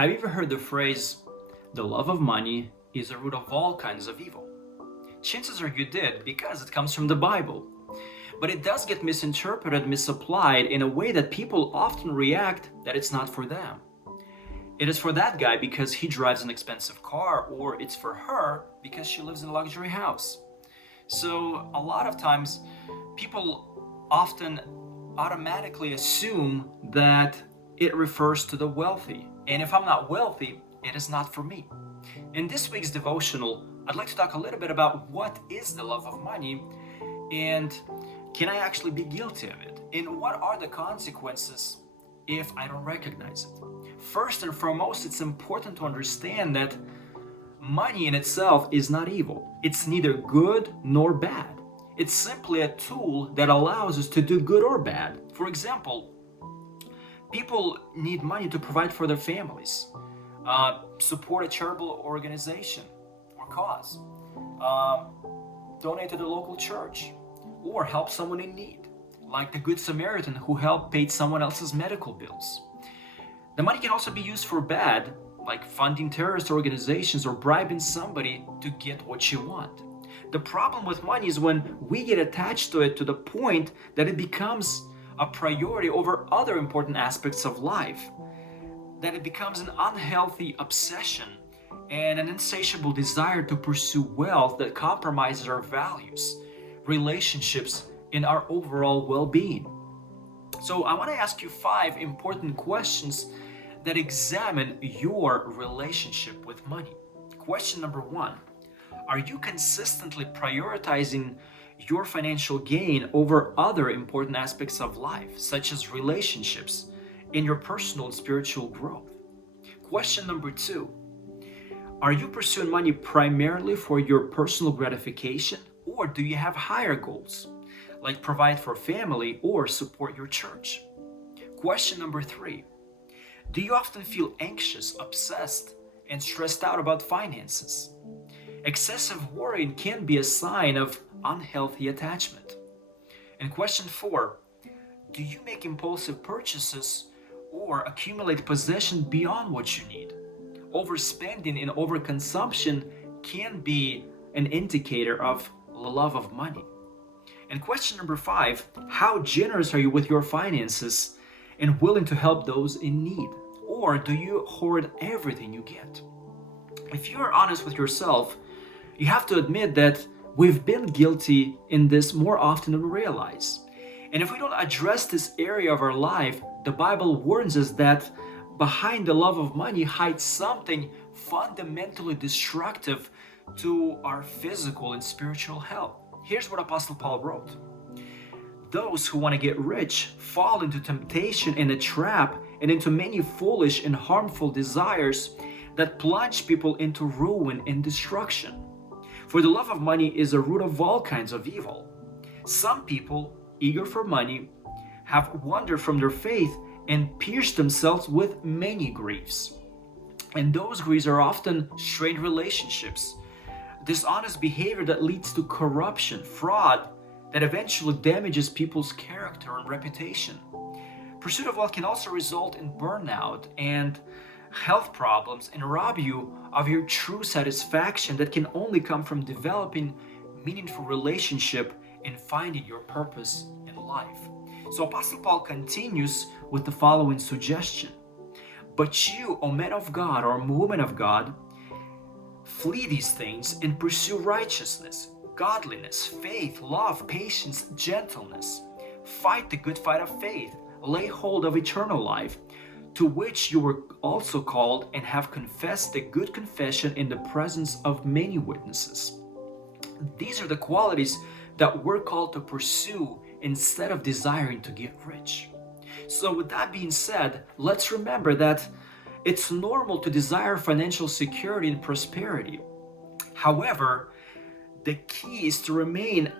Have you ever heard the phrase, the love of money is the root of all kinds of evil? Chances are you did because it comes from the Bible. But it does get misinterpreted, misapplied in a way that people often react that it's not for them. It is for that guy because he drives an expensive car, or it's for her because she lives in a luxury house. So a lot of times people often automatically assume that it refers to the wealthy. And if I'm not wealthy, it is not for me. In this week's devotional, I'd like to talk a little bit about what is the love of money and can I actually be guilty of it? And what are the consequences if I don't recognize it? First and foremost, it's important to understand that money in itself is not evil. It's neither good nor bad. It's simply a tool that allows us to do good or bad. For example, people need money to provide for their families, support a charitable organization or cause, donate to the local church, or help someone in need, like the Good Samaritan who helped pay someone else's medical bills. The money can also be used for bad, like funding terrorist organizations or bribing somebody to get what you want. The problem with money is when we get attached to it to the point that it becomes a priority over other important aspects of life, that it becomes an unhealthy obsession and an insatiable desire to pursue wealth that compromises our values, relationships, and our overall well-being. So I want to ask you 5 important questions that examine your relationship with money. Question number 1. Are you consistently prioritizing your financial gain over other important aspects of life, such as relationships and your personal and spiritual growth? Question number 2. Are you pursuing money primarily for your personal gratification, or do you have higher goals, like provide for family or support your church? Question number 3. Do you often feel anxious, obsessed, and stressed out about finances? Excessive worrying can be a sign of unhealthy attachment. And question 4. Do you make impulsive purchases or accumulate possession beyond what you need? Overspending and overconsumption can be an indicator of the love of money. And question number 5, how generous are you with your finances and willing to help those in need? Or do you hoard everything you get? If you're honest with yourself, you have to admit that we've been guilty in this more often than we realize. And if we don't address this area of our life, the Bible warns us that behind the love of money hides something fundamentally destructive to our physical and spiritual health. Here's what Apostle Paul wrote. Those who want to get rich fall into temptation and a trap and into many foolish and harmful desires that plunge people into ruin and destruction. For the love of money is a root of all kinds of evil. Some people, eager for money, have wandered from their faith and pierced themselves with many griefs. And those griefs are often strained relationships, dishonest behavior that leads to corruption, fraud that eventually damages people's character and reputation. Pursuit of wealth can also result in burnout and health problems and rob you of your true satisfaction that can only come from developing meaningful relationship and finding your purpose in life. So Apostle Paul continues with the following suggestion. But you, O men of God or women of God, flee these things and pursue righteousness, godliness, faith, love, patience, gentleness. Fight the good fight of faith. Lay hold of eternal life, to which you were also called and have confessed the good confession in the presence of many witnesses. These are the qualities that we're called to pursue instead of desiring to get rich. So with that being said, let's remember that it's normal to desire financial security and prosperity. However, the key is to remain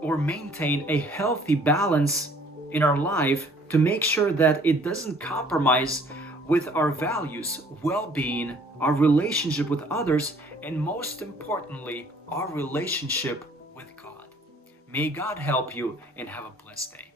or maintain a healthy balance in our life to make sure that it doesn't compromise with our values, well-being, our relationship with others, and most importantly, our relationship with God. May God help you and have a blessed day.